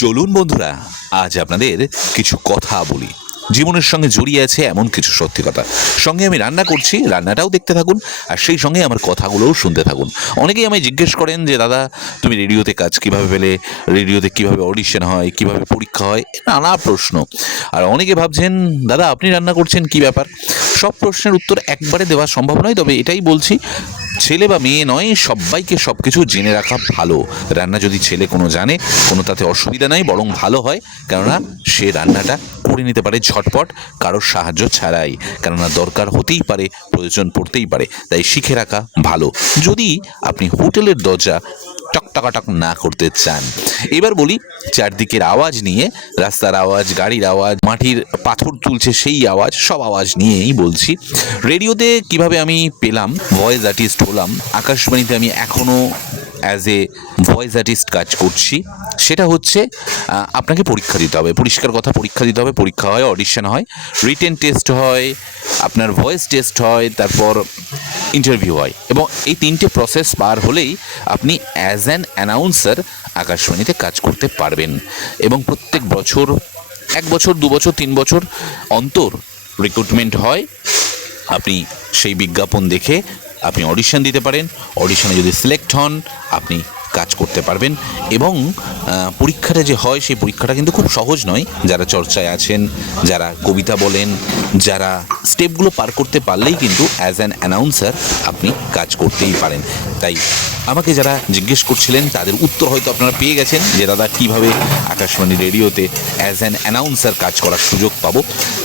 চলুন বন্ধুরা, আজ আপনাদের কিছু কথা বলি। জীবনের সঙ্গে জড়িয়ে আছে এমন কিছু সত্যি কথা। সঙ্গে আমি রান্না করছি, রান্নাটাও দেখতে থাকুন, আর সেই সঙ্গে আমার কথাগুলোও শুনতে থাকুন। অনেকেই আমায় জিজ্ঞেস করেন যে দাদা, তুমি রেডিওতে কাজ কিভাবে পেলে, রেডিওতে কিভাবে অডিশন হয়, কিভাবে পরীক্ষা হয়, নানা প্রশ্ন। আর অনেকে ভাবছেন দাদা আপনি রান্না করছেন, কি ব্যাপার? সব প্রশ্নের উত্তর একবারে দেওয়া সম্ভব নয়, তবে এটাই বলছি, ছেলে বা মেয়ে নয়, সবাইকে সব কিছু জেনে রাখা ভালো। রান্না যদি ছেলে কোনো জানে, কোনো তাতে অসুবিধা নাই, বরং ভালো হয়। কেননা সে রান্নাটা করে নিতে পারে ঝটপট, কারোর সাহায্য ছাড়াই। কেননা দরকার হতেই পারে, প্রয়োজন পড়তেই পারে, তাই শিখে রাখা ভালো যদি আপনি হোটেলের দরজা টকটকাটক না করতে চান। এবার বলি, চারদিকের আওয়াজ নিয়ে, রাস্তার আওয়াজ, গাড়ির আওয়াজ, মাটির পাথর তুলছে সেই আওয়াজ, সব আওয়াজ নিয়েই বলছি। রেডিওতে কিভাবে আমি পেলাম, ভয়েস আর্টিস্ট হলাম, আকাশবাণীতে আমি এখনও অ্যাজ এ ভয়েস আর্টিস্ট কাজ করছি। সেটা হচ্ছে আপনাকে পরীক্ষা দিতে হবে, পরিষ্কার কথা, পরীক্ষা দিতে হবে। পরীক্ষা হয়, অডিশন হয়, রিটেন টেস্ট হয়, আপনার ভয়েস টেস্ট হয়, তারপর ইন্টারভিউ হয়, এবং এই তিনটে প্রসেস পার হলেই আপনি অ্যাজ অ্যান অ্যানাউন্সার আকাশবাণীতে কাজ করতে পারবেন। এবং প্রত্যেক বছর, 1 বছর, 2 বছর, 3 বছর অন্তর রিক্রুটমেন্ট হয়। আপনি সেই বিজ্ঞাপন দেখে আপনি অডিশন দিতে পারেন। অডিশনে যদি সিলেক্ট হন, আপনি কাজ করতে পারবেন। এবং পরীক্ষাটা যে হয়, সেই পরীক্ষাটা কিন্তু খুব সহজ নয়। যারা চর্চায় আছেন, যারা কবিতা বলেন, যারা স্টেপগুলো পার করতে পারলেই কিন্তু অ্যাজ অ্যান অ্যানাউন্সার আপনি কাজ করতেই পারেন। তাই আমাকে যারা জিজ্ঞেস করছিলেন, তাদের উত্তর হয়তো আপনারা পেয়ে গেছেন যে দাদা কীভাবে আকাশবাণী রেডিওতে অ্যাজ অ্যান অ্যানাউন্সার কাজ করার সুযোগ পাবো।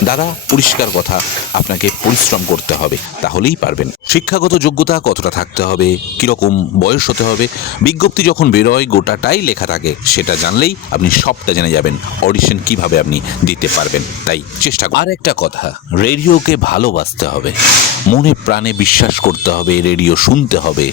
দাদা, পরিষ্কার কথা, আপনাকে পরিশ্রম করতে হবে, তাহলেই পারবেন। শিক্ষাগত যোগ্যতা কতটা থাকতে হবে, কীরকম বয়স হতে হবে, বিজ্ঞপ্তি যখন বেরোয় গোটাটাই লেখা থাকে। সেটা জানলেই আপনি সবটা জেনে যাবেন, অডিশন কিভাবে আপনি দিতে পারবেন। তাই চেষ্টা করুন। আর একটা কথা, রেডিওকে ভালোবাসতে হবে, মনে প্রাণে বিশ্বাস করতে হবে, রেডিও শুনতে হবে।